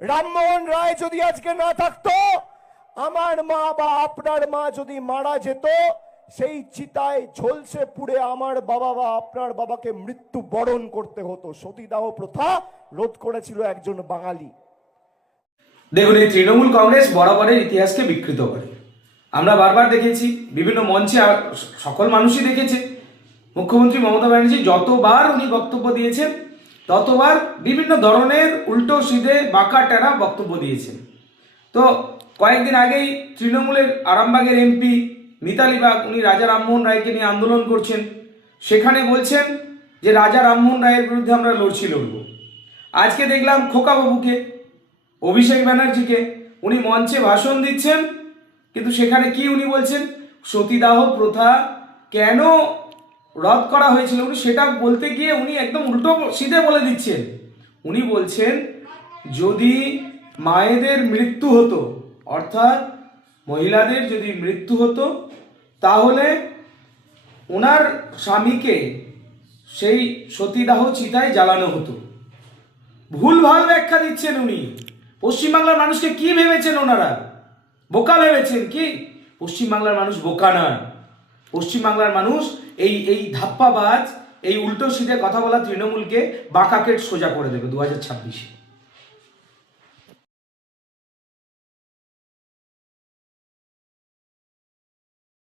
রামমোহন রায় যদি আজকে না থাকতো, আমার মা বা আপনার মা যদি মারা যেত, সেই চিতায় ঝলসে পুড়ে আমার বাবা বা আপনার বাবাকে মৃত্যু বরণ করতে হতো। সতীদাহ প্রথা রোধ করেছিল একজন বাঙালি। দেখুন, এই তৃণমূল কংগ্রেস বরাবরের ইতিহাসকে বিকৃত করে। আমরা বারবার দেখেছি, বিভিন্ন মঞ্চে সকল মানুষই দেখেছে, মুখ্যমন্ত্রী মমতা ব্যানার্জি যতবার উনি বক্তব্য দিয়েছেন ততবার বিভিন্ন ধরনের উল্টো সিধে বাঁকা টেরা বক্তব্য দিয়েছেন। তো কয়েকদিন আগেই তৃণমূলের আরামবাগের এমপি মিতালি বাগ, উনি রাজা রামমোহন রায়কে নিয়ে আন্দোলন করছেন, সেখানে বলছেন যে রাজা রামমোহন রায়ের বিরুদ্ধে আমরা লড়ব। আজকে দেখলাম খোকাবাবুকে, অভিষেক ব্যানার্জিকে, উনি মঞ্চে ভাষণ দিচ্ছেন, কিন্তু সেখানে কি উনি বলছেন, সতীদাহ প্রথা কেন রদ করা হয়েছিল উনি সেটা বলতে গিয়ে উনি একদম উল্টো সিধে বলে দিচ্ছেন। উনি বলছেন যদি মায়েদের মৃত্যু হতো, অর্থাৎ মহিলাদের যদি মৃত্যু হতো, তাহলে ওনার স্বামীকে সেই সতীদাহ চিতায় জ্বালানো হতো। ভুলভাল ব্যাখ্যা দিচ্ছেন উনি। পশ্চিমবাংলার মানুষকে কি ভেবেছেন ওনারা? বোকা ভেবেছেন কি? পশ্চিমবাংলার মানুষ বোকা নয়। পশ্চিমবাংলার মানুষ এই ধাপ্পাবাজ, এই উল্টো সিধে কথা বলা তৃণমূলকে বাঁকাকেট সোজা করে দেবে 2026-এ।